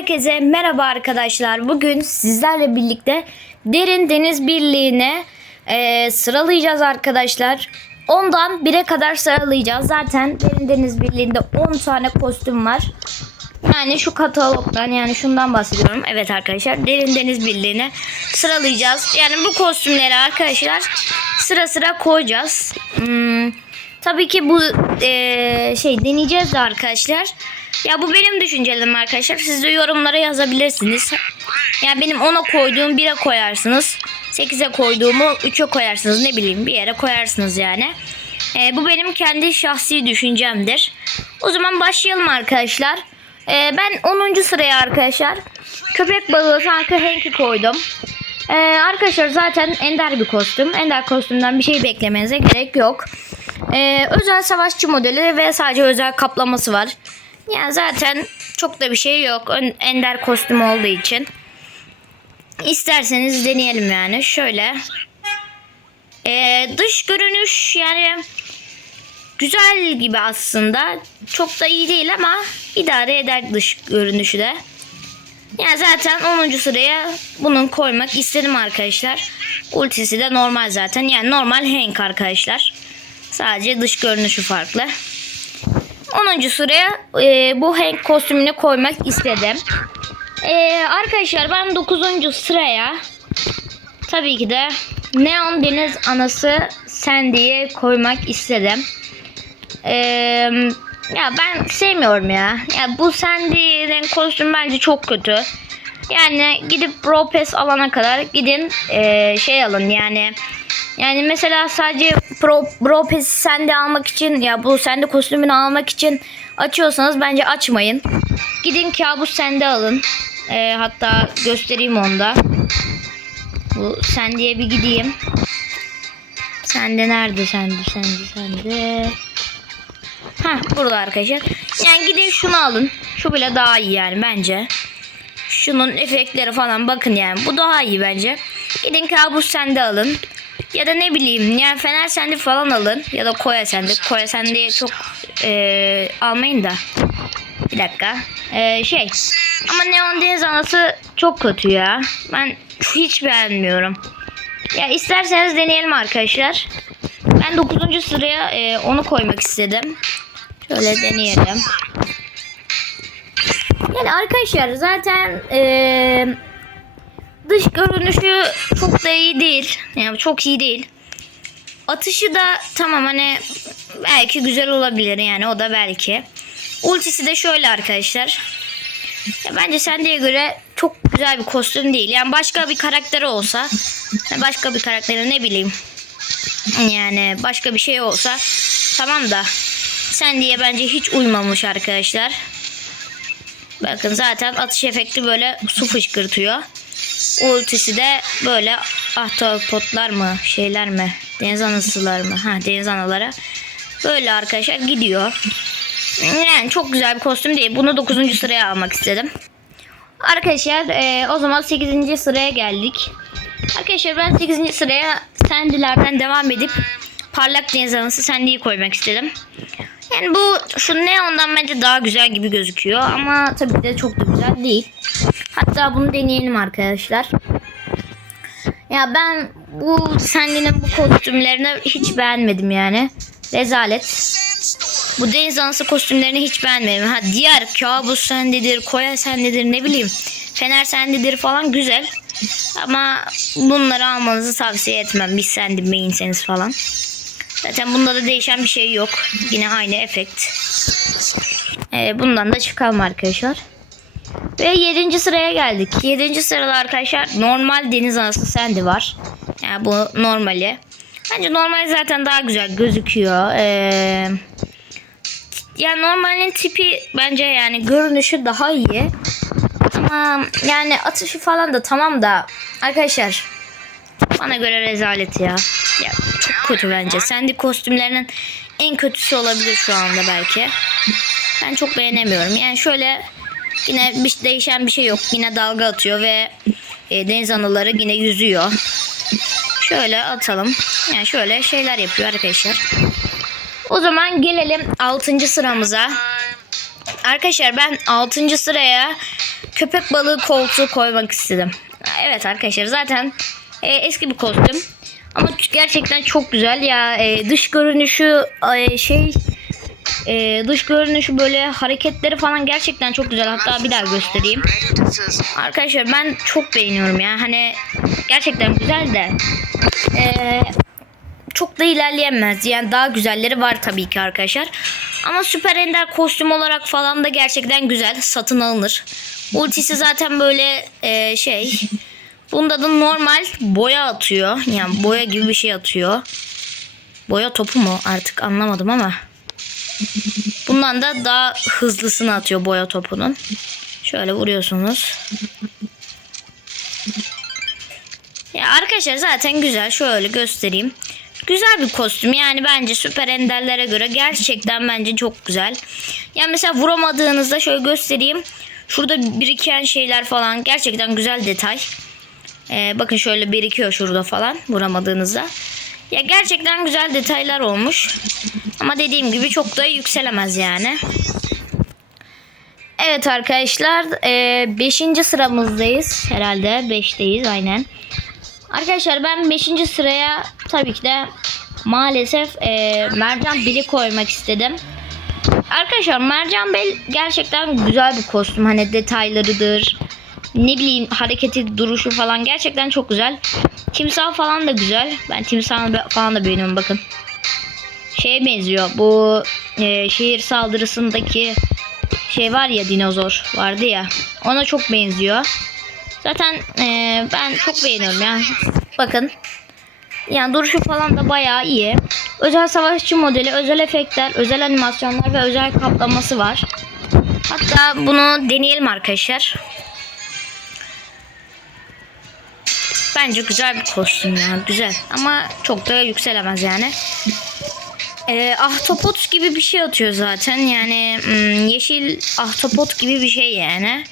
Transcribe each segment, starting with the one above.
Herkese merhaba arkadaşlar. Bugün sizlerle birlikte Derin Deniz Birliği'ne e, sıralayacağız arkadaşlar. 10'dan 1'e kadar sıralayacağız. Zaten Derin Deniz Birliği'nde 10 tane kostüm var. Yani şu katalogdan yani şundan bahsediyorum. Evet arkadaşlar Derin Deniz Birliği'ne sıralayacağız. Yani bu kostümleri arkadaşlar sıra sıra koyacağız. Hmm, tabii ki bu e, şey deneyeceğiz de arkadaşlar. Ya bu benim düşüncelerim arkadaşlar. Siz de yorumlara yazabilirsiniz. Ya benim 10'a koyduğum 1'e koyarsınız. 8'e koyduğumu 3'e koyarsınız. Ne bileyim bir yere koyarsınız yani. E, bu benim kendi şahsi düşüncemdir. O zaman başlayalım arkadaşlar. E, ben 10. sıraya arkadaşlar köpek balığı sanki Hank'i koydum. E, arkadaşlar zaten ender bir kostüm. Ender kostümden bir şey beklemenize gerek yok. E, özel savaşçı modeli ve sadece özel kaplaması var. Yani zaten çok da bir şey yok. Ender kostüm olduğu için. İsterseniz deneyelim yani. Şöyle. Ee, dış görünüş yani güzel gibi aslında. Çok da iyi değil ama idare eder dış görünüşü de. Yani zaten 10. sıraya bunun koymak istedim arkadaşlar. Ultisi de normal zaten. Yani normal Hank arkadaşlar. Sadece dış görünüşü farklı. 10. sıraya e, bu Hank kostümünü koymak istedim. E, arkadaşlar ben 9. sıraya tabii ki de Neon Deniz Anası Sandy'yi koymak istedim. E, ya ben sevmiyorum ya. Ya bu Sandy'nin kostümü bence çok kötü. Yani gidip Pro Pass alana kadar gidin e, şey alın yani yani mesela sadece Pro, Pro Pass'i sende almak için ya bu sende kostümünü almak için açıyorsanız bence açmayın. Gidin kabus sende alın. E, hatta göstereyim onda. Bu sendiye bir gideyim. Sende nerede sende sende sende. Ha burada arkadaşlar. Yani gidin şunu alın. Şu bile daha iyi yani bence. Şunun efektleri falan bakın yani. Bu daha iyi bence. Gidin kabus sende alın. Ya da ne bileyim yani Fener sende falan alın. Ya da Koya sende. Koya sende çok e, almayın da. Bir dakika. E, şey. Ama Neon Deniz Anası çok kötü ya. Ben hiç beğenmiyorum. Ya isterseniz deneyelim arkadaşlar. Ben 9. sıraya e, onu koymak istedim. Şöyle deneyelim. Yani arkadaşlar zaten e, dış görünüşü çok da iyi değil. Yani çok iyi değil. Atışı da tamam hani belki güzel olabilir yani o da belki. Ultisi de şöyle arkadaşlar. Ya bence Sandy'ye göre çok güzel bir kostüm değil. Yani başka bir karakteri olsa başka bir karakteri ne bileyim yani başka bir şey olsa tamam da Sandy'ye bence hiç uymamış arkadaşlar. Bakın zaten atış efekti böyle su fışkırtıyor. Ultisi de böyle ahtapotlar mı şeyler mi deniz anasılar mı ha deniz anaları böyle arkadaşlar gidiyor. Yani çok güzel bir kostüm değil. Bunu 9. sıraya almak istedim. Arkadaşlar e, o zaman 8. sıraya geldik. Arkadaşlar ben 8. sıraya Sandy'lerden devam edip parlak deniz anası Sandy'yi koymak istedim. Yani bu şu neondan bence daha güzel gibi gözüküyor ama tabii de çok da güzel değil. Hatta bunu deneyelim arkadaşlar. Ya ben bu Sandy'nin bu kostümlerini hiç beğenmedim yani. Rezalet. Bu deniz anası kostümlerini hiç beğenmedim. Ha diğer kabus sendedir, koya sendedir ne bileyim. Fener sendedir falan güzel. Ama bunları almanızı tavsiye etmem. Biz sendi mainseniz falan. Zaten bunda da değişen bir şey yok. Yine aynı efekt. Ee, bundan da çıkalım arkadaşlar. Ve 7. sıraya geldik. 7. sırada arkadaşlar normal deniz anası sendi var. Yani bu normali. Bence normal zaten daha güzel gözüküyor. Ee, yani normalin tipi bence yani görünüşü daha iyi. Ama yani atışı falan da tamam da arkadaşlar bana göre rezalet ya. Ya çok kötü bence. Sandy kostümlerinin en kötüsü olabilir şu anda belki. Ben çok beğenemiyorum. Yani şöyle yine bir değişen bir şey yok. Yine dalga atıyor ve e, deniz anaları yine yüzüyor. Şöyle atalım. Yani şöyle şeyler yapıyor arkadaşlar. O zaman gelelim 6. sıramıza. Arkadaşlar ben 6. sıraya köpek balığı koltuğu koymak istedim. Evet arkadaşlar zaten e, eski bir kostüm. Ama gerçekten çok güzel ya. E, dış görünüşü e, şey e, dış görünüşü böyle hareketleri falan gerçekten çok güzel. Hatta bir daha göstereyim. Arkadaşlar ben çok beğeniyorum ya. Hani gerçekten güzel de e, çok da ilerleyemez. Yani daha güzelleri var tabii ki arkadaşlar. Ama Süper Ender kostüm olarak falan da gerçekten güzel. Satın alınır. Ultisi zaten böyle e, şey. Bunda da normal boya atıyor. Yani boya gibi bir şey atıyor. Boya topu mu artık anlamadım ama. Bundan da daha hızlısını atıyor boya topunun. Şöyle vuruyorsunuz. Ya arkadaşlar zaten güzel. Şöyle göstereyim. Güzel bir kostüm. Yani bence süper enderlere göre gerçekten bence çok güzel. Yani mesela vuramadığınızda şöyle göstereyim. Şurada biriken şeyler falan gerçekten güzel detay. Ee, bakın şöyle birikiyor şurada falan vuramadığınızda. Ya gerçekten güzel detaylar olmuş. Ama dediğim gibi çok da yükselemez yani. Evet arkadaşlar 5. sıramızdayız herhalde 5'teyiz aynen. Arkadaşlar ben 5. sıraya tabii ki de maalesef e, Mercan Bil'i koymak istedim. Arkadaşlar Mercan Bel gerçekten güzel bir kostüm. Hani detaylarıdır. Ne bileyim hareketi, duruşu falan gerçekten çok güzel. Timsah falan da güzel. Ben timsah falan da beğeniyorum bakın. Şeye benziyor. Bu e, şehir saldırısındaki şey var ya dinozor vardı ya. Ona çok benziyor. Zaten e, ben çok beğeniyorum ya. Bakın. Yani duruşu falan da bayağı iyi. Özel savaşçı modeli, özel efektler, özel animasyonlar ve özel kaplaması var. Hatta bunu deneyelim arkadaşlar. Bence güzel bir kostüm ya. Güzel. Ama çok da yükselemez yani. Ee, ahtapot gibi bir şey atıyor zaten. Yani hmm, yeşil ahtapot gibi bir şey yani.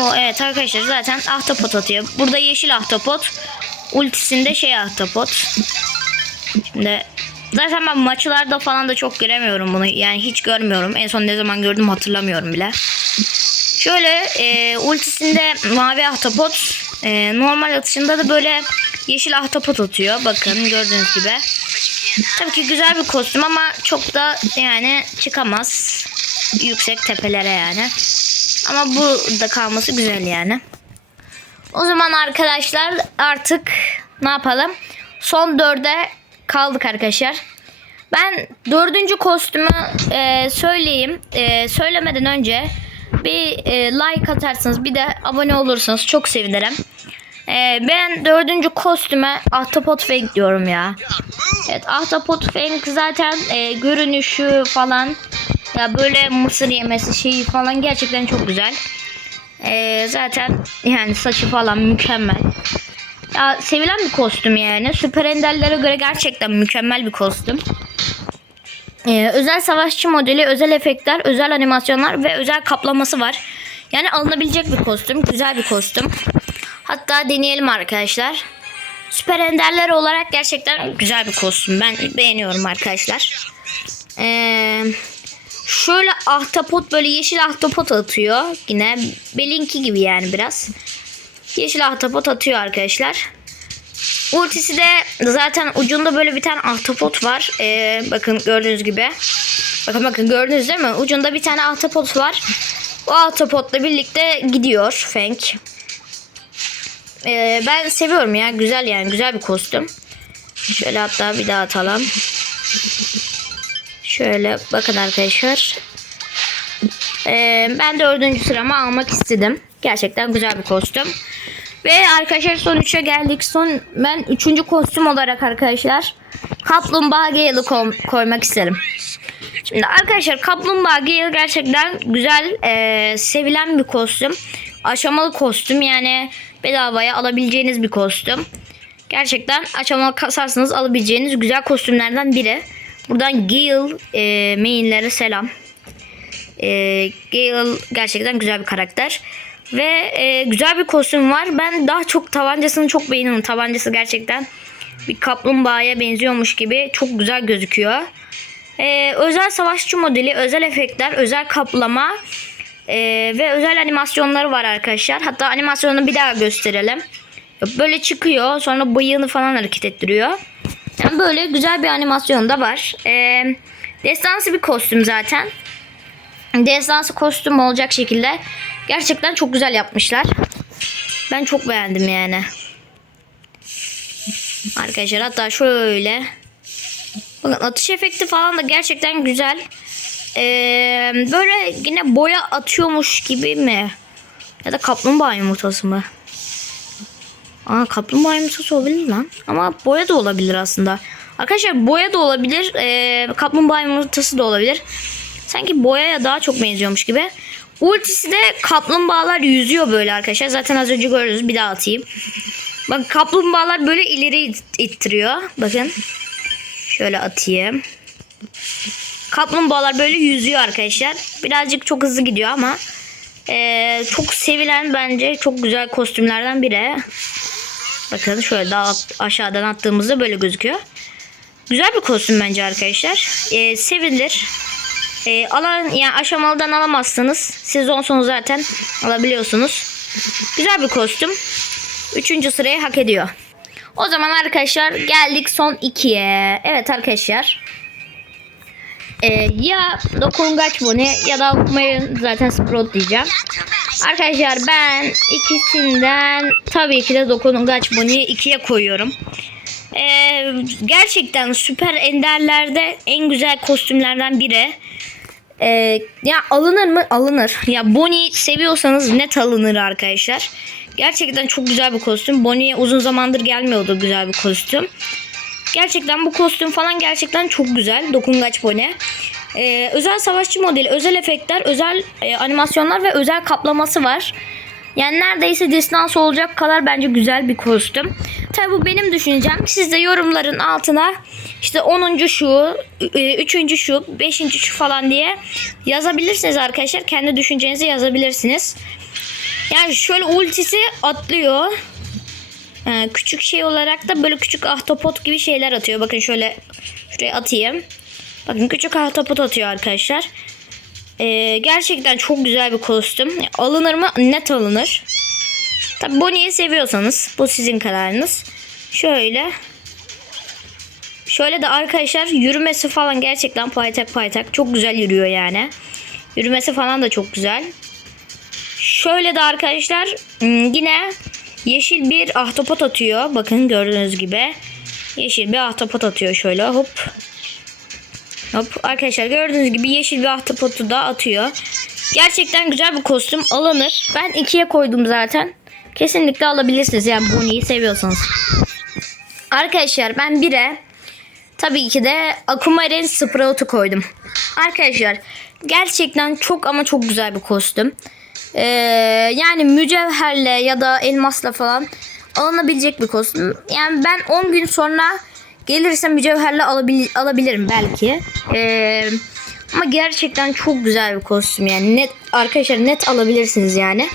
O evet arkadaşlar zaten ahtapot atıyor. Burada yeşil ahtapot. Ultisinde şey ahtapot. Şimdi zaten ben maçlarda falan da çok göremiyorum bunu. Yani hiç görmüyorum. En son ne zaman gördüm hatırlamıyorum bile. Şöyle e, ultisinde mavi ahtapot. E, normal atışında da böyle yeşil ahtapot atıyor. Bakın gördüğünüz gibi. Tabii ki güzel bir kostüm ama çok da yani çıkamaz. Yüksek tepelere yani. Ama burada kalması güzel yani. O zaman arkadaşlar artık ne yapalım? Son dörde kaldık arkadaşlar. Ben dördüncü kostümü e, söyleyeyim. E, söylemeden önce bir e, like atarsınız bir de abone olursanız çok sevinirim. E, ben dördüncü kostüme Ahtapot Fang diyorum ya. Evet Ahtapot Fang zaten e, görünüşü falan ya böyle mısır yemesi şeyi falan gerçekten çok güzel. E, zaten yani saçı falan mükemmel. Ya sevilen bir kostüm yani. Süper Ender'lere göre gerçekten mükemmel bir kostüm. Ee, özel savaşçı modeli, özel efektler, özel animasyonlar ve özel kaplaması var. Yani alınabilecek bir kostüm. Güzel bir kostüm. Hatta deneyelim arkadaşlar. Süper Ender'ler olarak gerçekten güzel bir kostüm. Ben beğeniyorum arkadaşlar. Ee, şöyle ahtapot böyle yeşil ahtapot atıyor. Yine Belinki gibi yani biraz. Yeşil ahtapot atıyor arkadaşlar. Ultisi de zaten ucunda böyle bir tane ahtapot var. Ee, bakın gördüğünüz gibi. Bakın bakın gördünüz değil mi? Ucunda bir tane ahtapot var. O ahtapotla birlikte gidiyor Fang. Ee, ben seviyorum ya. Güzel yani. Güzel bir kostüm. Şöyle hatta bir daha atalım. Şöyle bakın arkadaşlar. Ee, ben dördüncü sıramı almak istedim. Gerçekten güzel bir kostüm. Ve arkadaşlar son 3'e geldik. Son ben 3. kostüm olarak arkadaşlar Kaplumbağa Gale'ı ko- koymak isterim. Şimdi arkadaşlar Kaplumbağa Gale gerçekten güzel, e, sevilen bir kostüm. Aşamalı kostüm yani bedavaya alabileceğiniz bir kostüm. Gerçekten aşamalı kasarsanız alabileceğiniz güzel kostümlerden biri. Buradan Gale e, mainlere selam. E, Gale gerçekten güzel bir karakter. Ve e, güzel bir kostüm var. Ben daha çok tabancasını çok beğeniyorum. Tabancası gerçekten bir kaplumbağaya benziyormuş gibi çok güzel gözüküyor. E, özel savaşçı modeli, özel efektler, özel kaplama Ee, ve özel animasyonları var arkadaşlar. Hatta animasyonunu bir daha gösterelim. Böyle çıkıyor sonra bıyığını falan hareket ettiriyor. Yani böyle güzel bir animasyon da var. Ee, destansı bir kostüm zaten. Destansı kostüm olacak şekilde gerçekten çok güzel yapmışlar. Ben çok beğendim yani. Arkadaşlar hatta şöyle. Bakın atış efekti falan da gerçekten güzel. Ee, böyle yine boya atıyormuş gibi mi? Ya da kaplumbağa yumurtası mı? Aa kaplumbağa yumurtası olabilir lan. Ama boya da olabilir aslında. Arkadaşlar boya da olabilir. Ee, kaplumbağa yumurtası da olabilir. Sanki boyaya daha çok benziyormuş gibi. Ultisi de kaplumbağalar yüzüyor böyle arkadaşlar. Zaten az önce gördünüz. Bir daha atayım. Bak kaplumbağalar böyle ileri it- ittiriyor. Bakın. Şöyle atayım. Kaplumbağalar böyle yüzüyor arkadaşlar. Birazcık çok hızlı gidiyor ama eee, çok sevilen bence çok güzel kostümlerden biri. Bakın şöyle daha aşağıdan attığımızda böyle gözüküyor. Güzel bir kostüm bence arkadaşlar. Eee, sevilir. Eee, alan yani aşamalıdan alamazsınız. Sezon sonu zaten alabiliyorsunuz. Güzel bir kostüm. Üçüncü sırayı hak ediyor. O zaman arkadaşlar geldik son ikiye. Evet arkadaşlar. Ee, ya Dokungaç Bonnie ya da Marin zaten Sprout diyeceğim. Arkadaşlar ben ikisinden tabii ki de Dokungaç Bonnie'yi ikiye koyuyorum. Ee, gerçekten süper enderlerde en güzel kostümlerden biri. Ee, ya alınır mı? Alınır. Ya Bonnie seviyorsanız net alınır arkadaşlar. Gerçekten çok güzel bir kostüm. Bonnie'ye uzun zamandır gelmiyordu güzel bir kostüm. Gerçekten bu kostüm falan gerçekten çok güzel. Dokungaç Bonnie. Ee, özel savaşçı modeli, özel efektler, özel e, animasyonlar ve özel kaplaması var. Yani neredeyse distans olacak kadar bence güzel bir kostüm. Tabi bu benim düşüncem. Siz de yorumların altına işte 10. şu, 3. şu, 5. şu falan diye yazabilirsiniz arkadaşlar. Kendi düşüncenizi yazabilirsiniz. Yani şöyle ultisi atlıyor. Ee, küçük şey olarak da böyle küçük ahtapot gibi şeyler atıyor. Bakın şöyle şuraya atayım. Bakın küçük ahtapot atıyor arkadaşlar. Ee, gerçekten çok güzel bir kostüm. Alınır mı? Net alınır. Tabi Bonnie'yi seviyorsanız bu sizin kararınız. Şöyle. Şöyle de arkadaşlar yürümesi falan gerçekten paytak paytak. Çok güzel yürüyor yani. Yürümesi falan da çok güzel. Şöyle de arkadaşlar hmm, yine yeşil bir ahtapot atıyor. Bakın gördüğünüz gibi. Yeşil bir ahtapot atıyor şöyle hop. Hop arkadaşlar gördüğünüz gibi yeşil bir ahtapotu da atıyor. Gerçekten güzel bir kostüm alınır. Ben ikiye koydum zaten. Kesinlikle alabilirsiniz yani Bonnie'yi seviyorsanız. Arkadaşlar ben bire tabii ki de Akumarin Sprout'u koydum. Arkadaşlar gerçekten çok ama çok güzel bir kostüm. Ee, yani mücevherle ya da elmasla falan alınabilecek bir kostüm. Yani ben 10 gün sonra gelirse mücevherle alabil alabilirim belki. Ee, ama gerçekten çok güzel bir kostüm yani net arkadaşlar net alabilirsiniz yani.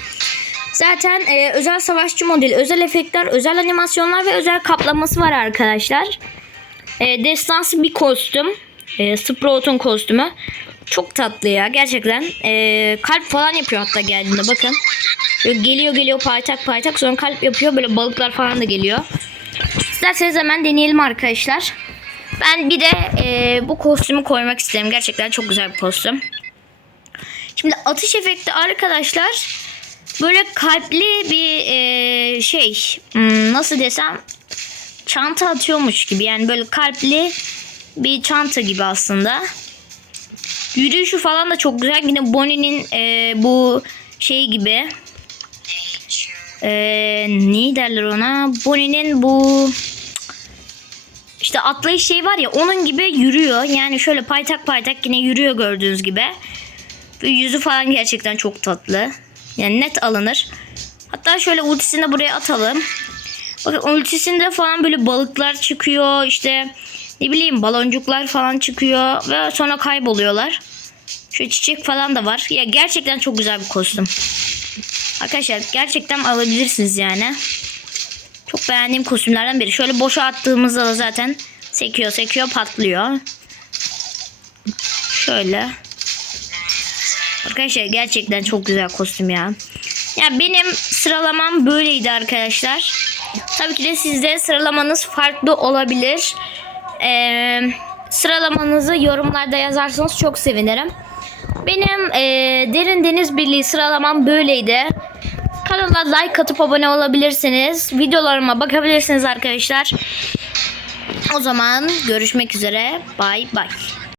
Zaten e, özel savaşçı modeli, özel efektler, özel animasyonlar ve özel kaplaması var arkadaşlar. E, destansı bir kostüm. E, Sprout'un kostümü. Çok tatlı ya gerçekten. E, kalp falan yapıyor hatta geldiğinde bakın. Böyle geliyor geliyor paytak paytak sonra kalp yapıyor. Böyle balıklar falan da geliyor. İsterseniz hemen deneyelim arkadaşlar. Ben bir de e, bu kostümü koymak isterim. Gerçekten çok güzel bir kostüm. Şimdi atış efekti arkadaşlar böyle kalpli bir e, şey hmm, nasıl desem çanta atıyormuş gibi yani böyle kalpli bir çanta gibi aslında. Yürüyüşü falan da çok güzel. Yine Bonnie'nin e, bu şey gibi e, ne derler ona? Bonnie'nin bu işte atlayış şey var ya onun gibi yürüyor. Yani şöyle paytak paytak yine yürüyor gördüğünüz gibi. Ve yüzü falan gerçekten çok tatlı. Yani net alınır. Hatta şöyle ultisini buraya atalım. Bakın ultisinde falan böyle balıklar çıkıyor. işte ne bileyim baloncuklar falan çıkıyor. Ve sonra kayboluyorlar. Şu çiçek falan da var. Ya gerçekten çok güzel bir kostüm. Arkadaşlar gerçekten alabilirsiniz yani. Çok beğendiğim kostümlerden biri. Şöyle boşa attığımızda da zaten sekiyor sekiyor patlıyor. Şöyle. Arkadaşlar gerçekten çok güzel kostüm ya. Ya benim sıralamam böyleydi arkadaşlar. Tabii ki de sizde sıralamanız farklı olabilir. Ee, sıralamanızı yorumlarda yazarsanız çok sevinirim. Benim ee, Derin Deniz Birliği sıralamam böyleydi. Kanala like atıp abone olabilirsiniz. Videolarıma bakabilirsiniz arkadaşlar. O zaman görüşmek üzere. Bay bay.